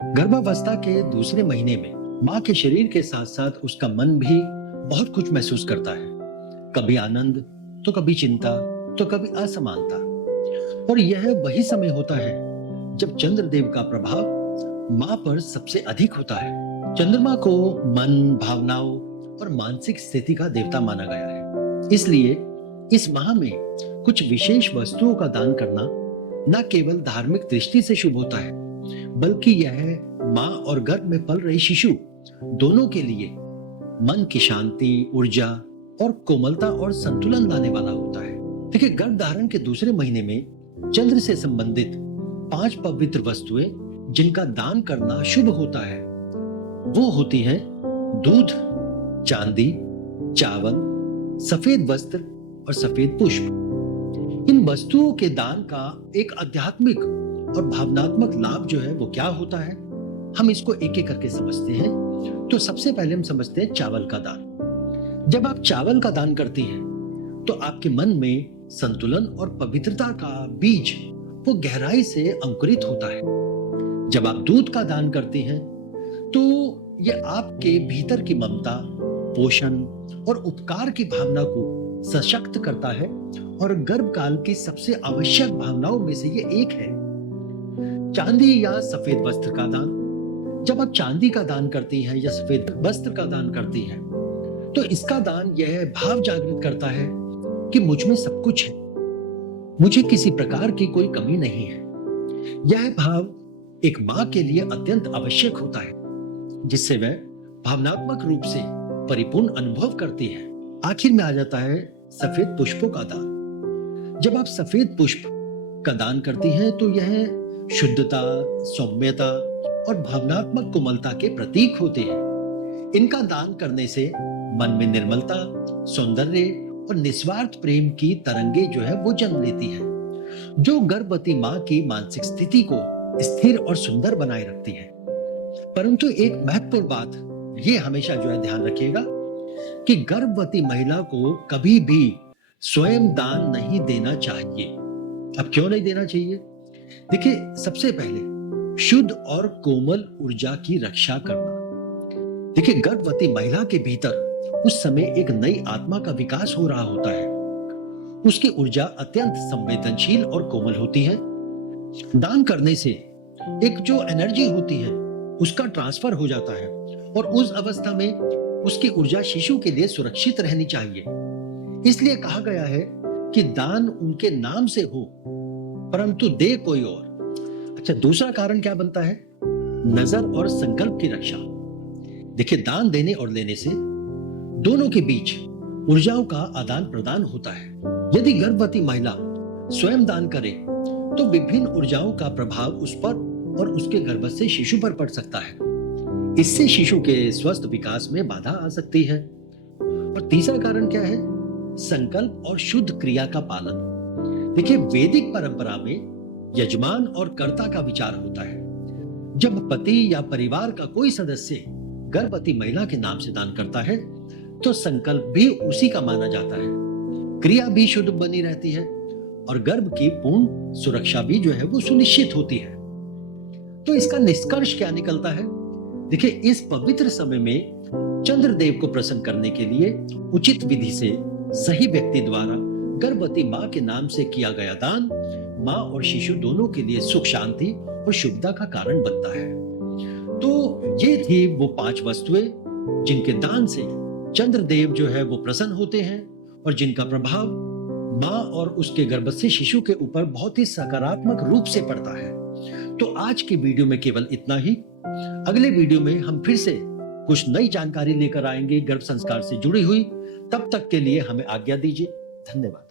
गर्भावस्था के दूसरे महीने में माँ के शरीर के साथ साथ उसका मन भी बहुत कुछ महसूस करता है। कभी आनंद, तो कभी चिंता, तो कभी असमानता। और यह वही समय होता है जब चंद्रदेव का प्रभाव माँ पर सबसे अधिक होता है। चंद्रमा को मन, भावनाओं और मानसिक स्थिति का देवता माना गया है। इसलिए इस माह में कुछ विशेष वस्तुओं का दान करना न केवल धार्मिक दृष्टि से शुभ होता है, बल्कि यह माँ और गर्भ में पल रही शिशु दोनों के लिए मन की शांति, ऊर्जा और कोमलता और संतुलन लाने वाला होता है। देखिए, गर्भ धारण के दूसरे महीने में चंद्र से संबंधित 5 पवित्र वस्तुएं जिनका दान करना शुभ होता है वो होती हैं दूध, चांदी, चावल, सफेद वस्त्र और सफेद पुष्प। इन वस्तुओं के दान का एक आध्यात्मिक और भावनात्मक लाभ जो है वो क्या होता है, हम इसको एक एक करके समझते हैं। तो सबसे पहले हम समझते हैं चावल का दान। जब आप चावल का दान करती हैं तो आपके मन में संतुलन और पवित्रता का बीज वो गहराई से अंकुरित होता है। जब आप दूध का दान करती हैं तो यह आपके भीतर की ममता, पोषण और उपकार की भावना को सशक्त करता है और गर्भकाल की सबसे आवश्यक भावनाओं में से ये एक है। चांदी या सफेद वस्त्र का दान। जब आप चांदी का दान करती हैं या सफेद वस्त्र का दान करती हैं तो इसका दान यह भाव जागृत करता है कि मुझ में सब कुछ है, मुझे किसी प्रकार की कोई कमी नहीं है। यह भाव एक माँ के लिए अत्यंत आवश्यक होता है, जिससे वह भावनात्मक रूप से परिपूर्ण अनुभव करती है। आखिर में आ जाता है सफेद पुष्पों का दान। जब आप सफेद पुष्प का दान करती हैं तो यह शुद्धता, सौम्यता और भावनात्मक कोमलता के प्रतीक होते हैं। इनका दान करने से मन में निर्मलता, सौंदर्य और निस्वार्थ प्रेम की तरंगे जो है वो जन्म लेती है, जो गर्भवती माँ की मानसिक स्थिति को स्थिर और सुंदर बनाए रखती है। परंतु एक महत्वपूर्ण बात ये हमेशा जो है ध्यान रखिएगा कि गर्भवती महिला को कभी भी स्वयं दान नहीं देना चाहिए। अब क्यों नहीं देना चाहिए? देखिए, सबसे पहले शुद्ध और कोमल ऊर्जा की रक्षा करना। देखिए, गर्भवती महिला के भीतर उस समय एक नई आत्मा का विकास हो रहा होता है। उसकी ऊर्जा अत्यंत संवेदनशील और कोमल होती है। दान करने से एक जो एनर्जी होती है उसका ट्रांसफर हो जाता है और उस अवस्था में उसकी ऊर्जा शिशु के लिए सुरक्षित रहनी चाहिए। इसलिए कहा गया है कि दान उनके नाम से हो परंतु दे कोई और। अच्छा, दूसरा कारण क्या बनता है? नजर और संकल्प की रक्षा। देखिए, दान देने और लेने से दोनों के बीच ऊर्जाओं का आदान प्रदान होता है। यदि गर्भवती महिला स्वयं दान करे तो विभिन्न ऊर्जाओं का प्रभाव उस पर और उसके गर्भ से शिशु पर पड़ सकता है। इससे शिशु के स्वस्थ विकास में बाधा आ सकती है। और तीसरा कारण क्या है? संकल्प और शुद्ध क्रिया का पालन। देखिए, वैदिक परंपरा में यजमान और कर्ता का विचार होता है। जब पति या परिवार का कोई सदस्य गर्भवती महिला के नाम से दान करता है तो संकल्प भी उसी का माना जाता है, क्रिया भी शुद्ध बनी रहती है और गर्भ की पूर्ण सुरक्षा भी जो है वो सुनिश्चित होती है। तो इसका निष्कर्ष क्या निकलता है? देखिए, इस पवित्र समय में चंद्रदेव को प्रसन्न करने के लिए उचित विधि से सही व्यक्ति द्वारा गर्भवती माँ के नाम से किया गया दान माँ और शिशु दोनों के लिए सुख, शांति और शुभता का कारण बनता है। तो ये थी वो 5 वस्तुएं जिनके दान से चंद्रदेव जो है वो प्रसन्न होते हैं और जिनका प्रभाव माँ और उसके गर्भ से शिशु के ऊपर बहुत ही सकारात्मक रूप से पड़ता है। तो आज की वीडियो में केवल इतना ही। अगले वीडियो में हम फिर से कुछ नई जानकारी लेकर आएंगे गर्भ संस्कार से जुड़ी हुई। तब तक के लिए हमें आज्ञा दीजिए। धन्यवाद।